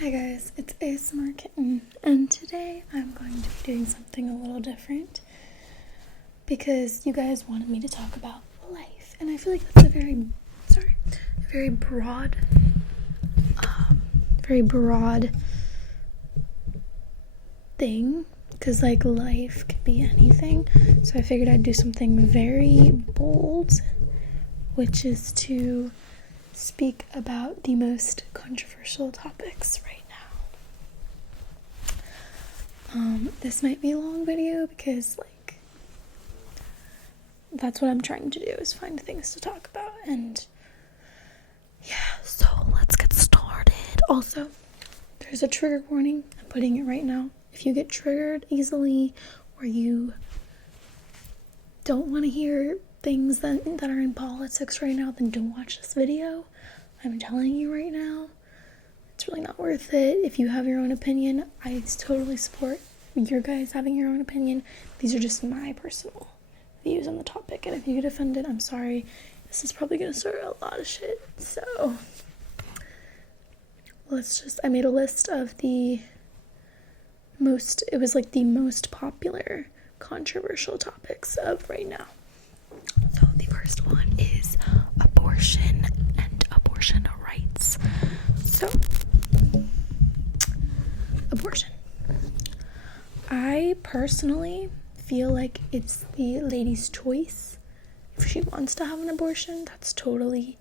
Hi guys, it's ASMR Kitten, and today I'm going to be doing something a little different because you guys wanted me to talk about life, and I feel like that's a very broad thing, because like life could be anything, so I figured I'd do something very bold, which is to speak about the most controversial topics right now. This might be a long video because that's what I'm trying to do, is find things to talk about, and yeah, so let's get started. Also, there's a trigger warning. I'm putting it right now. If you get triggered easily, or you don't want to hear things that are in politics right now, then don't watch this video. I'm telling you right now, it's really not worth it. If you have your own opinion, I totally support your guys having your own opinion. These are just my personal views on the topic, and if you get offended, I'm sorry. This is probably gonna start a lot of shit, so I made a list of the most popular controversial topics of right now. So the first one is abortion and abortion rights. So, abortion. I personally feel like it's the lady's choice. If she wants to have an abortion, that's totally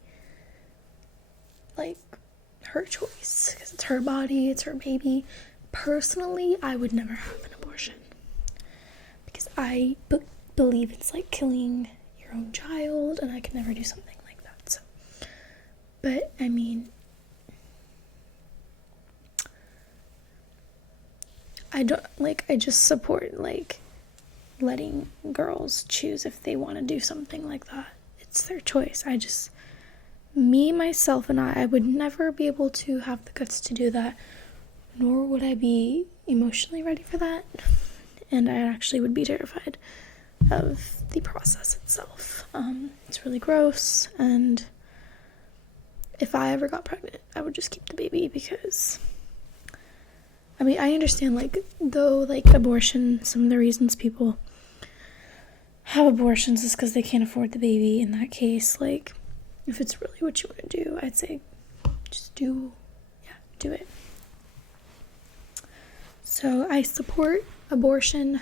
her choice, because it's her body, it's her baby. Personally, I would never have an abortion because I believe it's like killing your own child, and I could never do something like that. So, but I mean, I just support letting girls choose if they want to do something like that. It's their choice. Myself, and I would never be able to have the guts to do that, nor would I be emotionally ready for that, and I actually would be terrified of the process itself. It's really gross, and if I ever got pregnant, I would just keep the baby, because I understand abortion, some of the reasons people have abortions is because they can't afford the baby. In that case, if it's really what you want to do, I'd say just do it. So I support abortion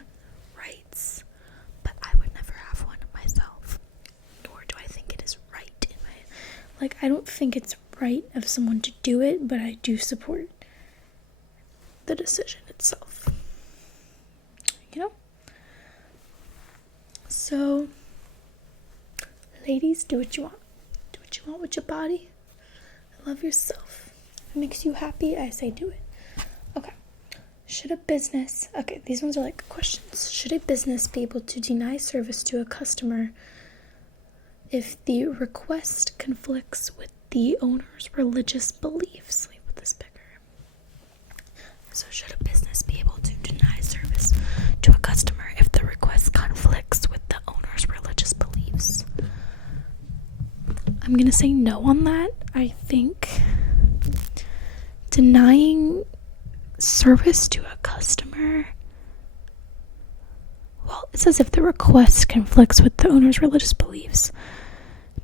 rights, but I would never have one myself, nor do I think it is right in my, I don't think it's right of someone to do it, but I do support the decision itself, So, ladies, do what you want. Do what you want with your body. Love yourself. If it makes you happy, I say do it. Okay. These ones are questions. Should a business be able to deny service to a customer if the request conflicts with the owner's religious beliefs? Let me put this bigger. So should a business be able to deny service to a customer if the request conflicts with the owner's religious beliefs? I'm gonna say no on that. I think denying service to a customer, it says if the request conflicts with the owner's religious beliefs.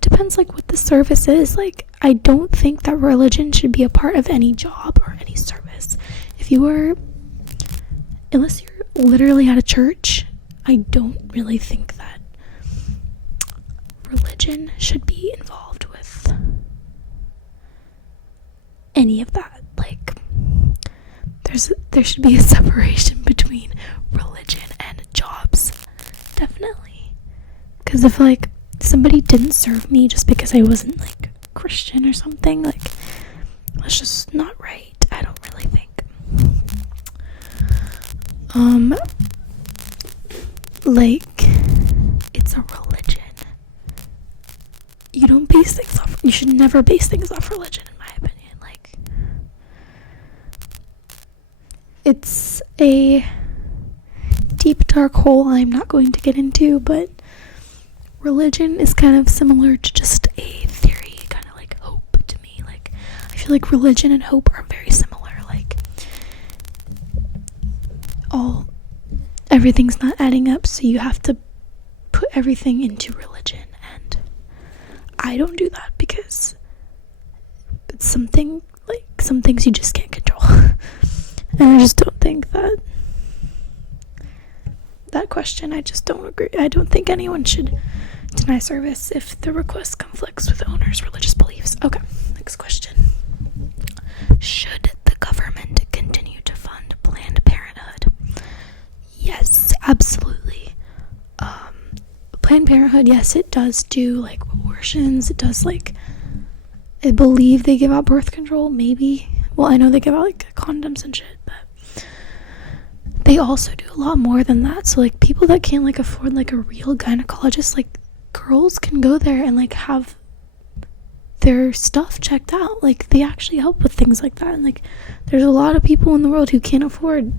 Depends what the service is. I don't think that religion should be a part of any job or any service. Unless you're literally at a church, I don't really think that religion should be involved with any of that. There should be a separation between religion and jobs, definitely. Because if somebody didn't serve me just because I wasn't Christian or something, that's just not right. I don't really think. It's a religion. You should never base things off religion, in my opinion. It's a deep, dark hole I'm not going to get into, but religion is kind of similar to just a theory, kind of like hope to me. I feel like religion and hope are very similar. everything's not adding up, so you have to put everything into religion, and I don't do that because it's some things you just can't control. And I just don't think that question, I just don't agree. I don't think anyone should deny service if the request conflicts with the owner's religious beliefs. Okay, next question. Should the government continue to fund Planned Parenthood? Yes, absolutely. Planned Parenthood, yes, it does do like abortions. It does like, I believe they give out birth control, maybe. Well, I know they give out like condoms and shit, but they also do a lot more than that. So like people that can't like afford like a real gynecologist, like girls can go there and like have their stuff checked out. Like they actually help with things like that. And like there's a lot of people in the world who can't afford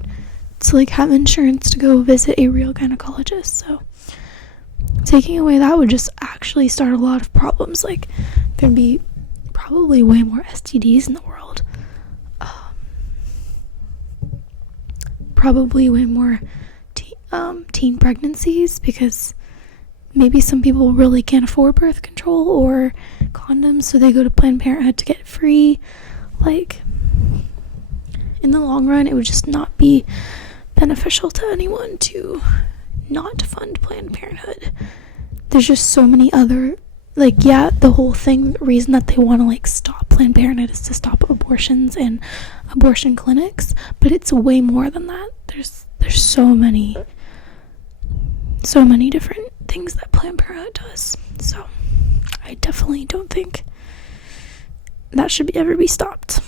to like have insurance to go visit a real gynecologist. So taking away that would just actually start a lot of problems. Like there'd be probably way more STDs in the world. Probably way more teen pregnancies, because maybe some people really can't afford birth control or condoms, so they go to Planned Parenthood to get it free. Like, in the long run, it would just not be beneficial to anyone to not fund Planned Parenthood. There's just so many other, like, yeah, the whole thing, the reason that they want to like stop Planned Parenthood is to stop abortions and abortion clinics, but it's way more than that. There's so many different things that Planned Parenthood does. So I definitely don't think that should ever be stopped.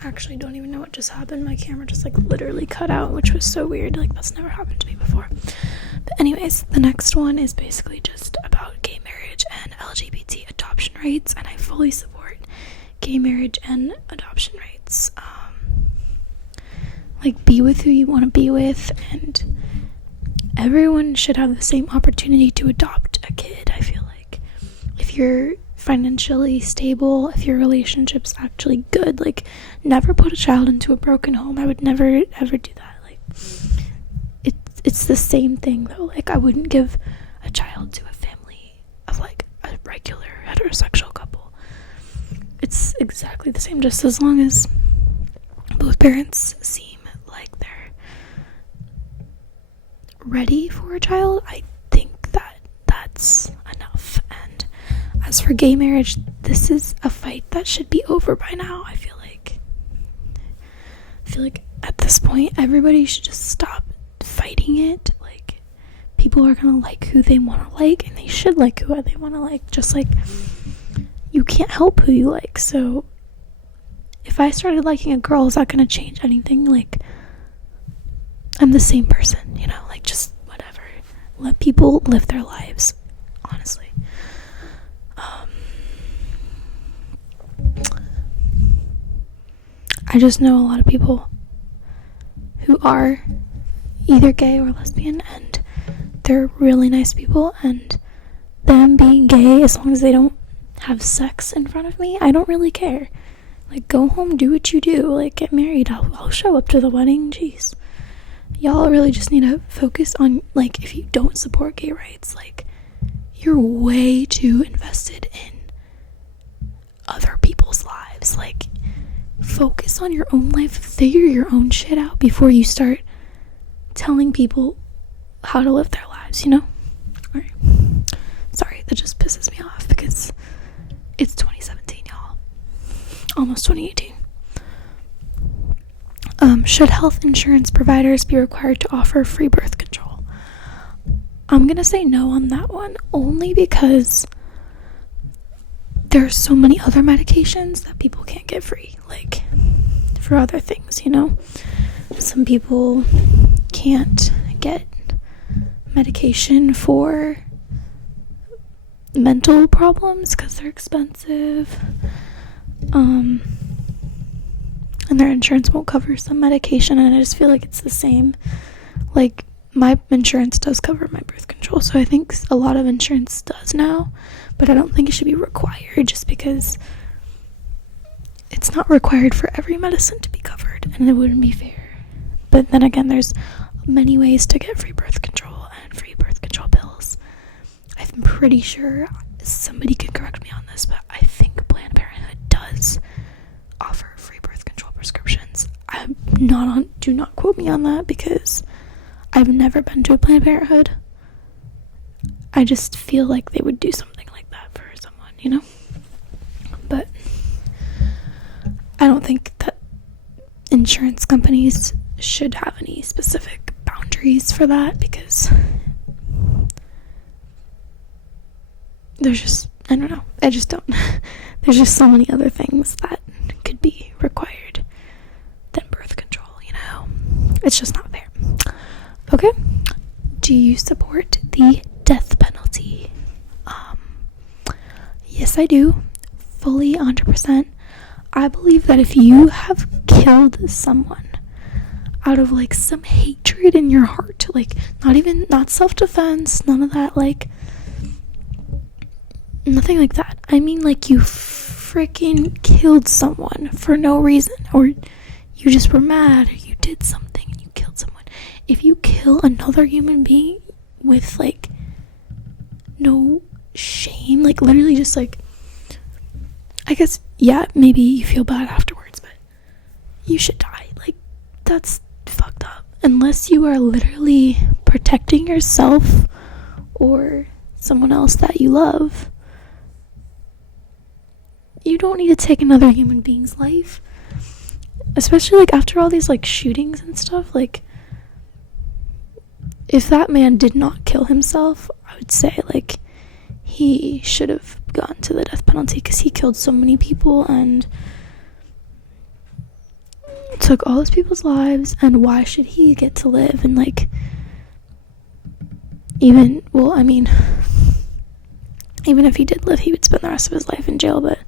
Actually don't even know what just happened. My camera just like literally cut out, which was so weird. Like that's never happened to me before. But anyways, the next one is basically just about gay marriage and LGBT adoption rights, and I fully support gay marriage and adoption rights. Like, be with who you want to be with, and everyone should have the same opportunity to adopt a kid. I feel like if you're financially stable, if your relationship's actually good, like, never put a child into a broken home. I would never ever do that. Like, it's the same thing though. Like, I wouldn't give a child to a family of like a regular heterosexual couple. It's exactly the same, just as long as both parents seem like they're ready for a child. I think that's enough. And as for gay marriage, this is a fight that should be over by now. I feel like at this point everybody should just stop fighting it. Like, people are gonna like who they want to like, and they should like who they want to like. Just like you can't help who you like. So if I started liking a girl, is that gonna change anything? Like, I'm the same person, you know? Like, just whatever. Let people live their lives, honestly. I just know a lot of people who are either gay or lesbian, and they're really nice people, and them being gay, as long as they don't have sex in front of me, I don't really care. Like, go home, do what you do, like, get married, I'll show up to the wedding. Jeez, y'all really just need to focus on, like, if you don't support gay rights, like, you're way too invested in other people's lives. Like, focus on your own life, figure your own shit out before you start telling people how to live their lives, you know? Alright. Sorry, that just pisses me off because it's 2017, y'all. Almost 2018. Should health insurance providers be required to offer free birth control? I'm gonna say no on that one, only because there's so many other medications that people can't get free, like, for other things, you know? Some people can't get medication for mental problems because they're expensive, and their insurance won't cover some medication, and I just feel like it's the same. Like, my insurance does cover my birth control, so I think a lot of insurance does now, but I don't think it should be required, just because it's not required for every medicine to be covered, and it wouldn't be fair. But then again, there's many ways to get free birth control and free birth control pills. I'm pretty sure, somebody can correct me on this, but I think Planned Parenthood does offer free birth control prescriptions. Do not quote me on that, because I've never been to a Planned Parenthood. I just feel like they would do something like that for someone, you know? But I don't think that insurance companies should have any specific boundaries for that, because there's just, I don't know, I just don't. There's just so many other things that could be required than birth control, you know? It's just not fair. Okay. Do you support the death penalty? Yes, I do. Fully, 100%. I believe that if you have killed someone out of, like, some hatred in your heart, like, not self-defense, none of that, like, nothing like that. I mean, like, you freaking killed someone for no reason, or you just were mad, or you did something and you killed someone. If you kill another human being with, like, no shame, like, literally just, like, I guess, yeah, maybe you feel bad afterwards, but you should die. Like, that's fucked up. Unless you are literally protecting yourself or someone else that you love, you don't need to take another human being's life. Especially, like, after all these, like, shootings and stuff. Like, if that man did not kill himself, I would say, like, he should have gone to the death penalty, because he killed so many people and took all those people's lives, and why should he get to live? And, like, even if he did live, he would spend the rest of his life in jail. But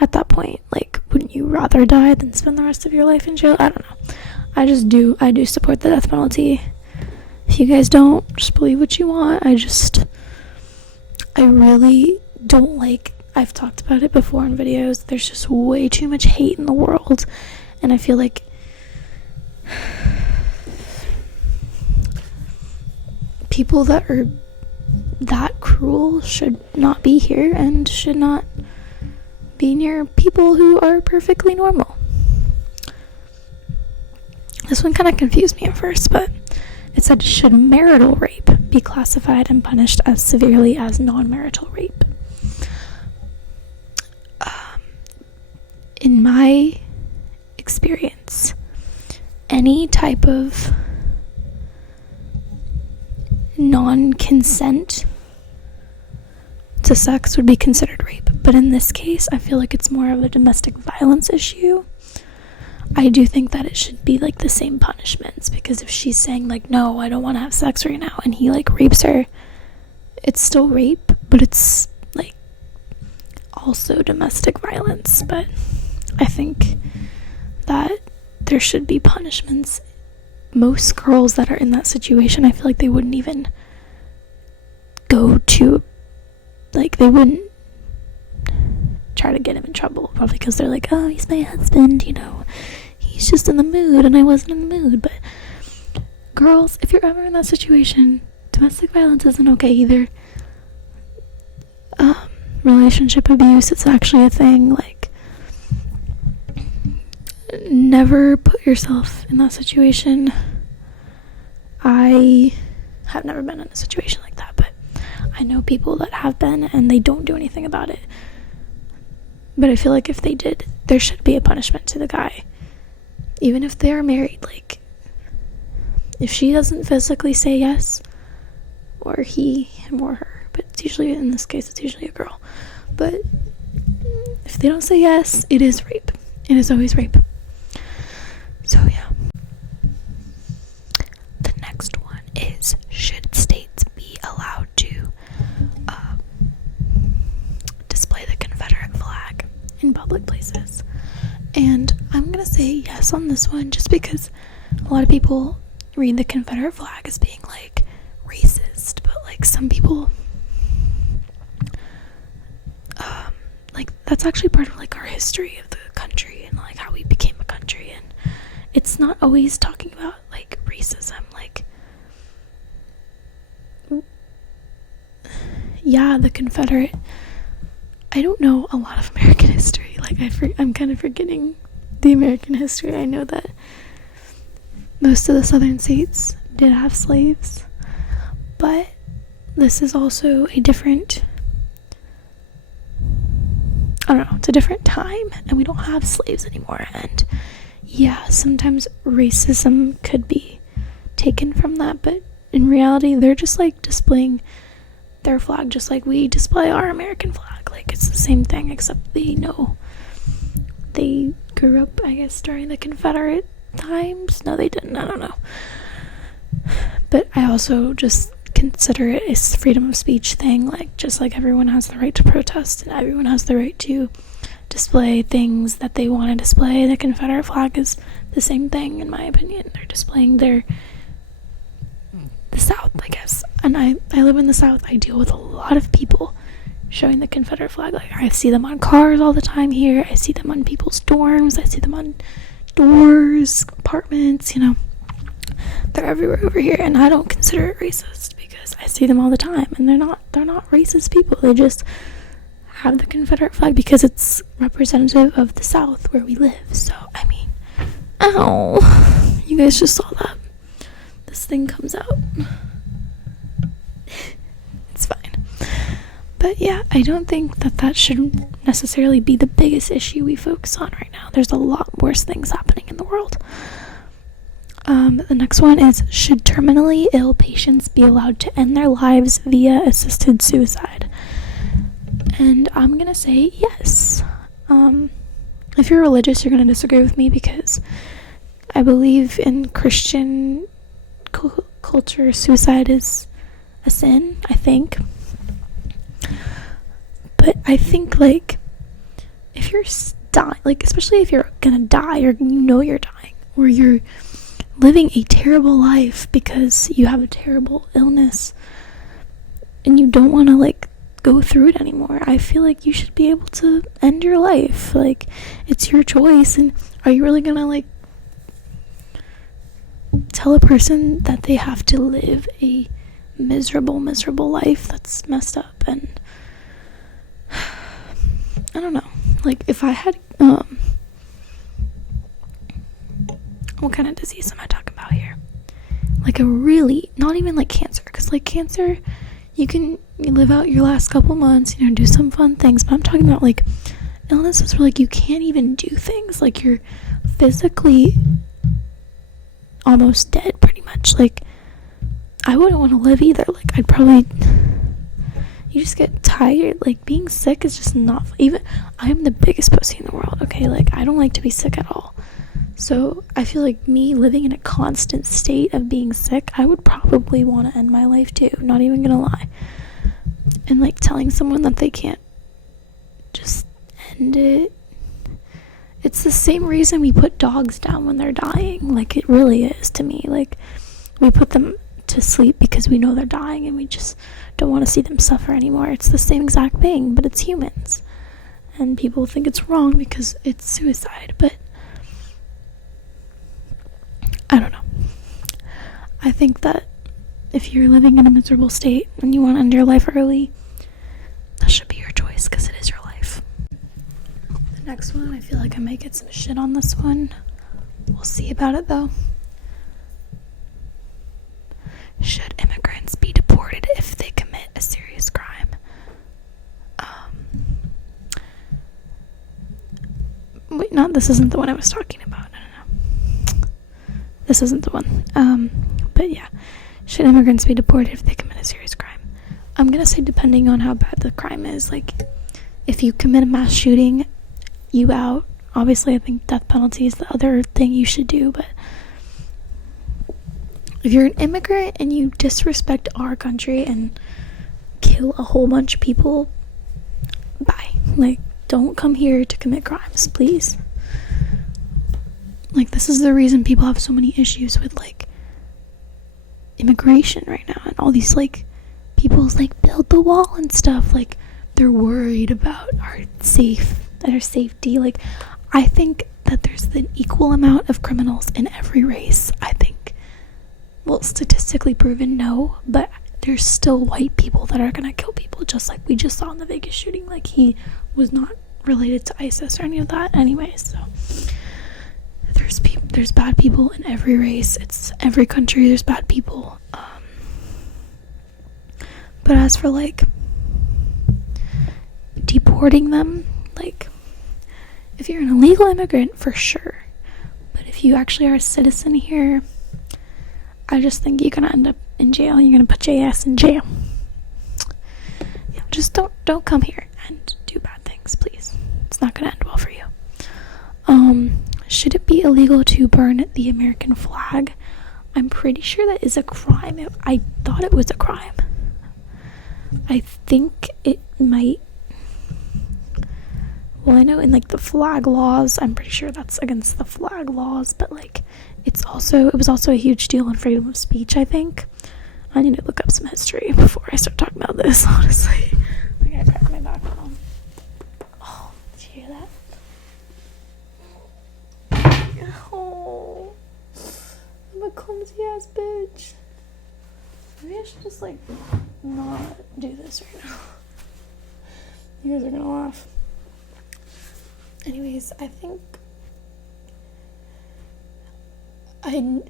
at that point, like, wouldn't you rather die than spend the rest of your life in jail? I don't know. I do support the death penalty. If you guys don't, just believe what you want. I really don't like, I've talked about it before in videos, there's just way too much hate in the world, and I feel like people that are that cruel should not be here, and should not be near people who are perfectly normal. This one kind of confused me at first, but it said, should marital rape be classified and punished as severely as non-marital rape? In my experience, any type of non-consent to sex would be considered rape. But in this case, I feel like it's more of a domestic violence issue. I do think that it should be, like, the same punishments, because if she's saying, like, no, I don't want to have sex right now, and he, like, rapes her, it's still rape, but it's, like, also domestic violence. But I think that there should be punishments. Most girls that are in that situation, I feel like they wouldn't even go to, like, they wouldn't try to get him in trouble, probably because they're like, oh, he's my husband, you know, he's just in the mood, and I wasn't in the mood. But girls, if you're ever in that situation, domestic violence isn't okay either. Relationship abuse, it's actually a thing. Like, never put yourself in that situation. I have never been in a situation like that, but I know people that have been, and they don't do anything about it. But I feel like if they did, there should be a punishment to the guy. Even if they are married, like, if she doesn't physically say yes, or he, him or her, but it's usually, in this case, it's usually a girl. But if they don't say yes, it is rape. It is always rape. So, yeah. The next one is, should states be allowed to display the Confederate flag in public places? And I'm gonna say yes on this one, just because a lot of people read the Confederate flag as being, like, racist, but, like, some people, like, that's actually part of, like, our history of the country. it's not always talking about like racism. Like, yeah, the Confederate, I don't know a lot of American history. Like, I'm kind of forgetting the American history. I know that most of the southern states did have slaves, but this is also a different, I don't know, it's a different time, and we don't have slaves anymore. And yeah, sometimes racism could be taken from that, but in reality, they're just like displaying their flag just like we display our American flag. Like, it's the same thing, except they grew up, I guess, during the Confederate times. No, they didn't. I don't know. But I also just consider it a freedom of speech thing. Like, just like everyone has the right to protest and everyone has the right to display things that they want to display, the Confederate flag is the same thing, in my opinion. They're displaying the South, I guess. And I live in the South. I deal with a lot of people showing the Confederate flag. Like, I see them on cars all the time here. I see them on people's dorms. I see them on doors, apartments, you know. They're everywhere over here, and I don't consider it racist because I see them all the time, and they're not racist people. They just have the Confederate flag because it's representative of the South where we live. So, I mean, ow, you guys just saw that. This thing comes out. It's fine. But yeah, I don't think that should necessarily be the biggest issue we focus on right now. There's a lot worse things happening in the world. The next one is, should terminally ill patients be allowed to end their lives via assisted suicide? And I'm gonna say yes. If you're religious, you're gonna disagree with me because I believe in Christian culture, suicide is a sin, I think. But I think, like, if you're dying, like, especially if you're gonna die, or you know you're dying, or you're living a terrible life because you have a terrible illness and you don't want to, like, go through it anymore, I feel like you should be able to end your life. Like, it's your choice. And are you really gonna, like, tell a person that they have to live a miserable life? That's messed up. And I don't know, like, if I had what kind of disease am I talking about here? Like, a really, not even like cancer, because like cancer, you live out your last couple months, you know, do some fun things. But I'm talking about like illnesses where like you can't even do things, like you're physically almost dead pretty much. Like, I wouldn't want to live either. Like, I'd probably, you just get tired. Like, being sick is just not, even, I'm the biggest pussy in the world, okay? Like, I don't like to be sick at all. So I feel like me living in a constant state of being sick, I would probably want to end my life too, not even gonna lie. And like, telling someone that they can't just end it, it's the same reason we put dogs down when they're dying. Like, it really is to me. Like, we put them to sleep because we know they're dying and we just don't want to see them suffer anymore. It's the same exact thing, but it's humans. And people think it's wrong because it's suicide, but I don't know. I think that if you're living in a miserable state and you want to end your life early, that should be your choice because it is your life. The next one, I feel like I might get some shit on this one. We'll see about it though. Should immigrants be deported if they commit a serious crime? Wait, no, this isn't the one I was talking about. No. This isn't the one. But yeah. Should immigrants be deported if they commit a serious crime? I'm gonna say depending on how bad the crime is. Like, if you commit a mass shooting, you out. Obviously, I think death penalty is the other thing you should do, but if you're an immigrant and you disrespect our country and kill a whole bunch of people, bye. Like, don't come here to commit crimes, please. Like, this is the reason people have so many issues with, like, immigration right now. And all these, like, people's, like, build the wall and stuff. Like, they're worried about our safety. Like, I think that there's an equal amount of criminals in every race. I think, well, statistically proven, no, but there's still white people that are gonna kill people, just like we just saw in the Vegas shooting. Like, he was not related to ISIS or any of that anyway. So there's bad people in every race. It's every country, there's bad people. But as for like deporting them, like, if you're an illegal immigrant, for sure. But if you actually are a citizen here, I just think you're gonna end up in jail. You're gonna put your ass in jail. Yeah, just don't come here and do bad things, please. It's not gonna end well for you. Should it be illegal to burn the American flag? I'm pretty sure that is a crime. I thought it was a crime. I think it might. Well, I know in like the flag laws, I'm pretty sure that's against the flag laws, but like it was also a huge deal in freedom of speech, I think. I need to look up some history before I start talking about this, honestly. I gotta crack my background. Oh, did you hear that? Oh, I'm a clumsy ass bitch. Maybe I should just like not do this right now. You guys are gonna laugh. Anyways, I think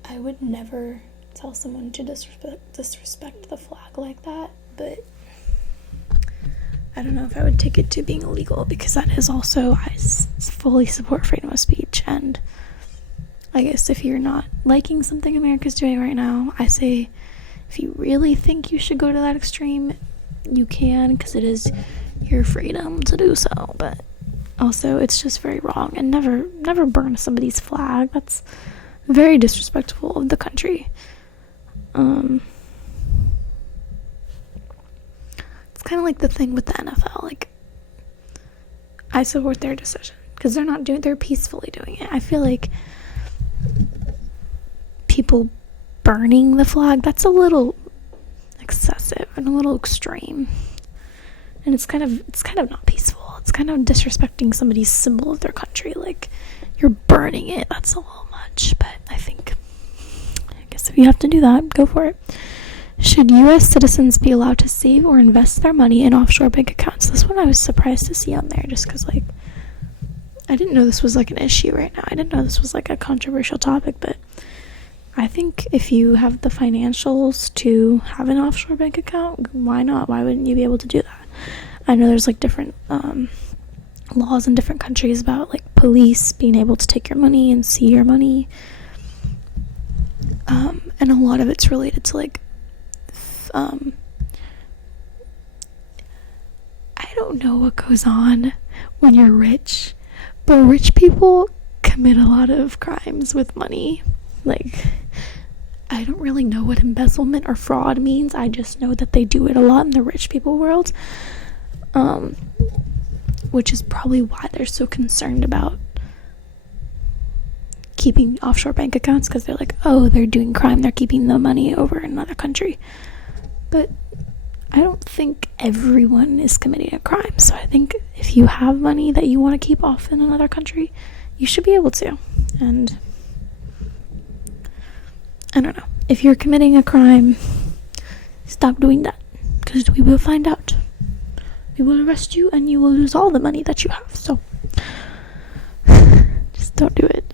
I would never tell someone to disrespect the flag like that, but I don't know if I would take it to being illegal, because that is also, I fully support freedom of speech, and I guess if you're not liking something America's doing right now, I say if you really think you should go to that extreme, you can, because it is your freedom to do so, but also it's just very wrong, and never burn somebody's flag. That's very disrespectful of the country. It's kind of like the thing with the NFL. Like, I support their decision because they're peacefully doing it. I feel like people burning the flag, that's a little excessive and a little extreme, and it's kind of not peaceful. It's kind of disrespecting somebody's symbol of their country. Like, you're burning it. That's a little much, but I guess if you have to do that, go for it. Should U.S. citizens be allowed to save or invest their money in offshore bank accounts? This one I was surprised to see on there, just because, like, I didn't know this was, like, an issue right now. I didn't know this was, like, a controversial topic, but I think if you have the financials to have an offshore bank account, why not? Why wouldn't you be able to do that? I know there's, like, different laws in different countries about, like, police being able to take your money and see your money. And a lot of it's related to, like, I don't know what goes on when you're rich, but rich people commit a lot of crimes with money. Like, I don't really know what embezzlement or fraud means. I just know that they do it a lot in the rich people world, which is probably why they're so concerned about keeping offshore bank accounts, because they're like, oh, they're doing crime, they're keeping the money over in another country. But I don't think everyone is committing a crime, so I think if you have money that you want to keep off in another country, you should be able to. And I don't know, if you're committing a crime, stop doing that, because we will find out. We will arrest you and you will lose all the money that you have. So just don't do it.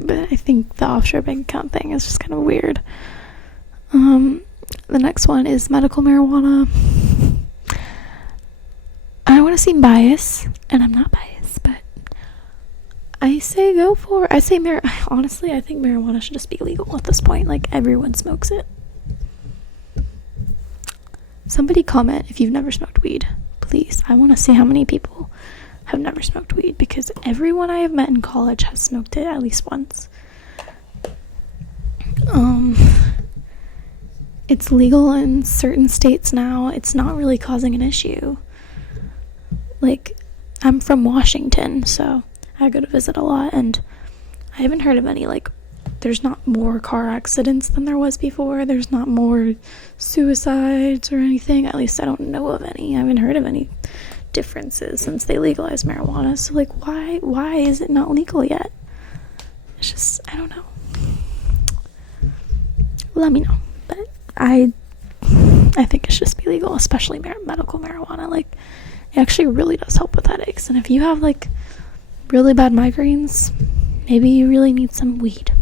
But I think the offshore bank account thing is just kind of weird. The next one is medical marijuana. I don't want to seem biased, and I'm not biased, but I say go for it. Honestly, I think marijuana should just be legal at this point. Like, everyone smokes it. Somebody comment if you've never smoked weed. Please, I want to see how many people have never smoked weed, because everyone I have met in college has smoked it at least once. It's legal in certain states now. It's not really causing an issue. Like, I'm from Washington, so I go to visit a lot, and I haven't heard of any, like, there's not more car accidents than there was before. There's not more suicides or anything. At least I don't know of any. I haven't heard of any differences since they legalized marijuana. So like, why is it not legal yet? It's just, I don't know. Let me know. But I think it should just be legal, especially medical marijuana. Like, it actually really does help with headaches. And if you have like really bad migraines, maybe you really need some weed.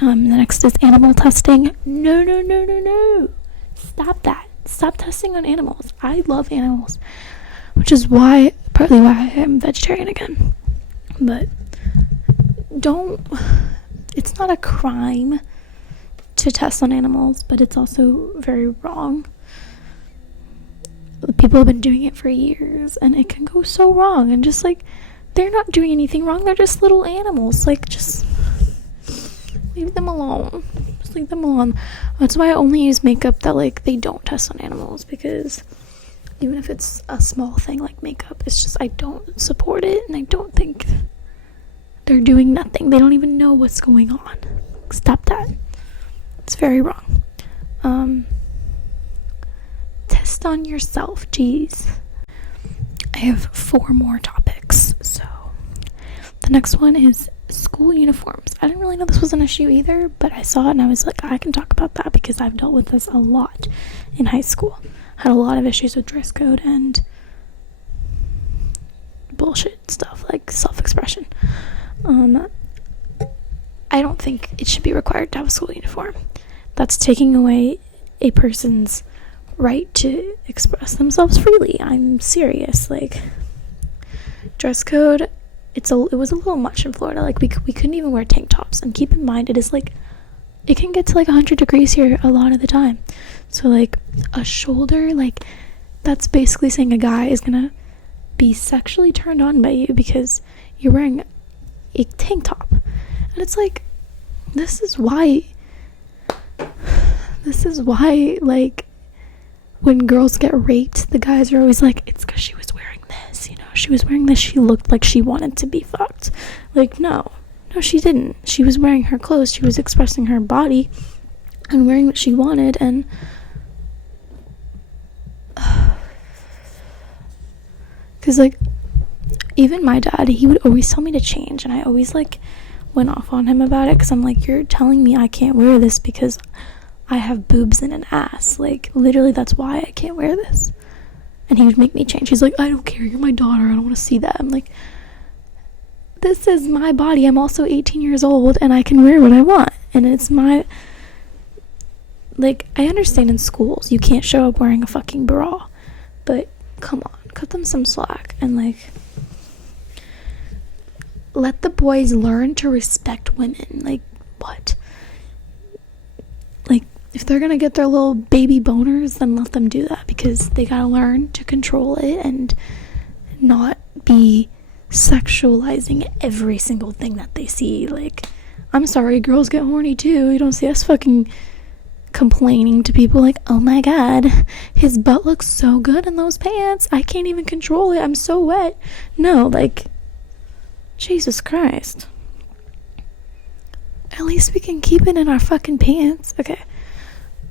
The next is animal testing. No. Stop that. Stop testing on animals. I love animals, which is partly why I am vegetarian again. But it's not a crime to test on animals, but it's also very wrong. People have been doing it for years, and it can go so wrong. And just like, they're not doing anything wrong. They're just little animals. Like, just leave them alone. Just leave them alone. That's why I only use makeup that like they don't test on animals, because even if it's a small thing like makeup, it's just, I don't support it, and I don't think they're doing nothing. They don't even know what's going on. Stop that. It's very wrong. Test on yourself. Jeez. I have 4 more topics. So the next one is school uniforms. I didn't really know this was an issue either, but I saw it and I was like, I can talk about that because I've dealt with this a lot in high school. Had a lot of issues with dress code and bullshit stuff like self-expression. I don't think it should be required to have a school uniform. That's taking away a person's right to express themselves freely. I'm serious. Like, dress code, it was a little much in Florida. Like, we couldn't even wear tank tops. And keep in mind, it can get to like 100 degrees here a lot of the time. So like, a shoulder, like, that's basically saying a guy is gonna be sexually turned on by you because you're wearing a tank top. And it's like, this is why like, when girls get raped, the guys are always like, it's because she was wearing this, she was wearing this, she looked like she wanted to be fucked. Like, no, she didn't. She was wearing her clothes, she was expressing her body and wearing what she wanted. And because like, even my dad, he would always tell me to change, and I always like went off on him about it, because I'm like, you're telling me I can't wear this because I have boobs and an ass. Like, literally, that's why I can't wear this. And he would make me change. He's like, I don't care, you're my daughter, I don't want to see that. I'm like, this is my body. I'm also 18 years old and I can wear what I want, and it's my, like, I understand in schools you can't show up wearing a fucking bra, but come on, cut them some slack and like, let the boys learn to respect women. Like, what? Like, if they're gonna get their little baby boners, then let them do that, because they gotta learn to control it and not be sexualizing every single thing that they see. Like, I'm sorry, girls get horny too. You don't see us fucking complaining to people like, oh my god, his butt looks so good in those pants, I can't even control it, I'm so wet. No, like, Jesus Christ. At least we can keep it in our fucking pants. Okay.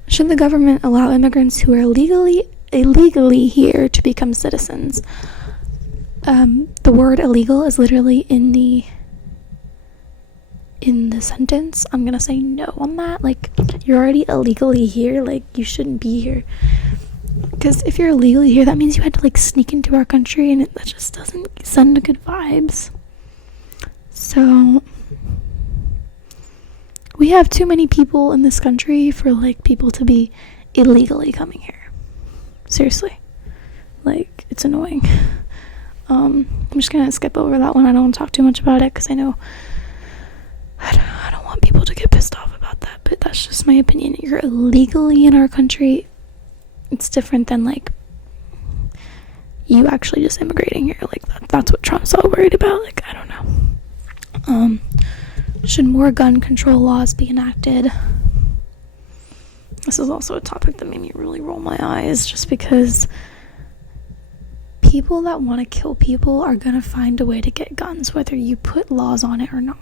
Should the government allow immigrants who are illegally here to become citizens? The word illegal is literally in the sentence. I'm gonna say no on that. Like, you're already illegally here. Like, you shouldn't be here. Because if you're illegally here, that means you had to like sneak into our country, and that just doesn't send good vibes. So we have too many people in this country for like people to be illegally coming here. Seriously, like, it's annoying. I'm just gonna skip over that one. I don't want to talk too much about it because I know I don't want people to get pissed off about that, but that's just my opinion. You're illegally in our country. It's different than like you actually just immigrating here. Like, that's what Trump's all worried about. Like, I don't know. Should more gun control laws be enacted? This is also a topic that made me really roll my eyes, just because people that want to kill people are gonna find a way to get guns, whether you put laws on it or not.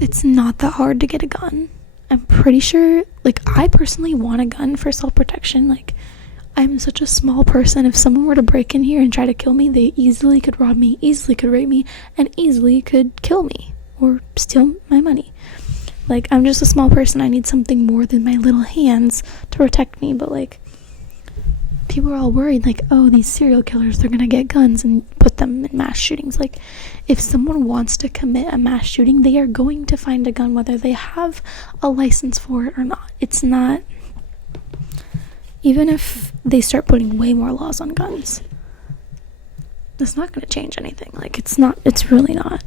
It's not that hard to get a gun. I'm pretty sure, like, I personally want a gun for self-protection. Like, I'm such a small person. If someone were to break in here and try to kill me, they easily could rob me, easily could rape me, and easily could kill me or steal my money. Like, I'm just a small person. I need something more than my little hands to protect me. But, like, people are all worried, like, oh, these serial killers, they're gonna get guns and put them in mass shootings. Like, if someone wants to commit a mass shooting, they are going to find a gun, whether they have a license for it or not. It's not... Even if they start putting way more laws on guns, it's not going to change anything. Like, it's really not.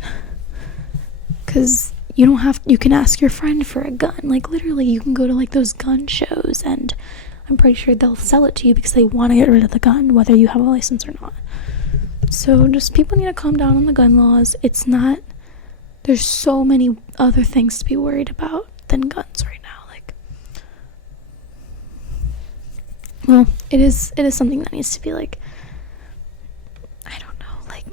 Because you can ask your friend for a gun. Like, literally, you can go to, like, those gun shows, and I'm pretty sure they'll sell it to you because they want to get rid of the gun, whether you have a license or not. So, just people need to calm down on the gun laws. There's so many other things to be worried about than guns right now. Well, it is something that needs to be, like, I don't know, like,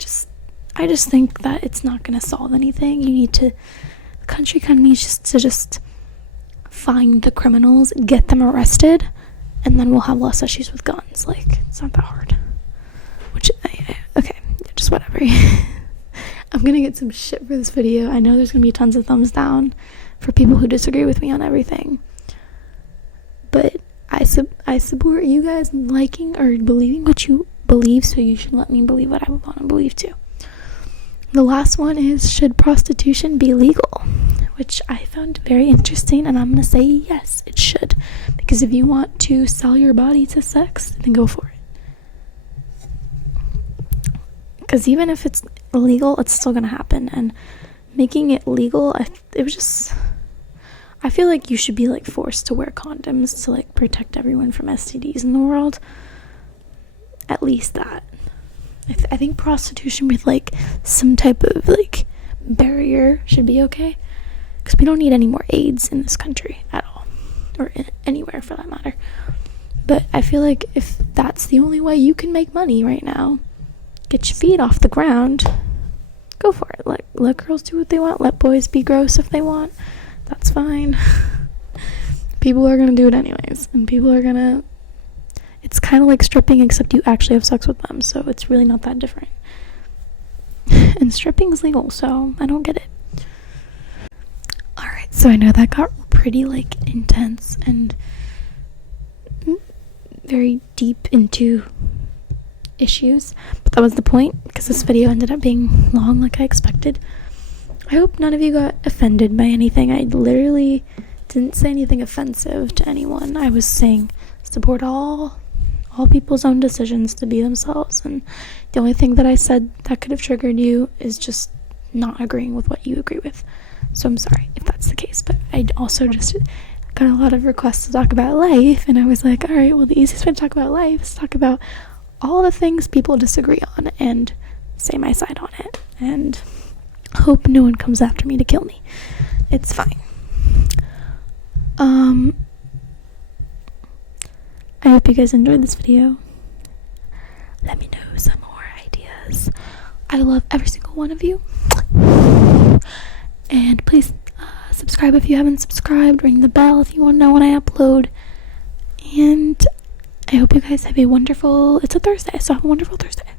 I just think that it's not going to solve anything. The country kind of needs to just find the criminals, get them arrested, and then we'll have less issues with guns. Like, it's not that hard. Okay, just whatever. I'm going to get some shit for this video. I know there's going to be tons of thumbs down for people who disagree with me on everything. But I support you guys liking or believing what you believe, so you should let me believe what I want to believe too. The last one is, should prostitution be legal? Which I found very interesting, and I'm going to say yes, it should. Because if you want to sell your body to sex, then go for it. Because even if it's illegal, it's still going to happen. And making it legal, I feel like you should be, like, forced to wear condoms to, like, protect everyone from STDs in the world. At least that. I think prostitution with, like, some type of, like, barrier should be okay. Because we don't need any more AIDS in this country at all. Or anywhere, for that matter. But I feel like if that's the only way you can make money right now, get your feet off the ground, go for it. Let girls do what they want. Let boys be gross if they want. That's fine. People are gonna do it anyways, and it's kind of like stripping, except you actually have sex with them, so it's really not that different. And stripping is legal, so I don't get it. Alright, so I know that got pretty, like, intense and very deep into issues, but that was the point, because this video ended up being long like I expected. I hope none of you got offended by anything. I literally didn't say anything offensive to anyone. I was saying support all people's own decisions to be themselves, and the only thing that I said that could have triggered you is just not agreeing with what you agree with. So I'm sorry if that's the case, but I also just got a lot of requests to talk about life, and I was like, alright, well, the easiest way to talk about life is to talk about all the things people disagree on and say my side on it, and hope no one comes after me to kill me. It's fine. I hope you guys enjoyed this video. Let me know some more ideas. I love every single one of you. And please subscribe if you haven't subscribed. Ring the bell if you want to know when I upload. And I hope you guys have it's a Thursday, so have a wonderful Thursday.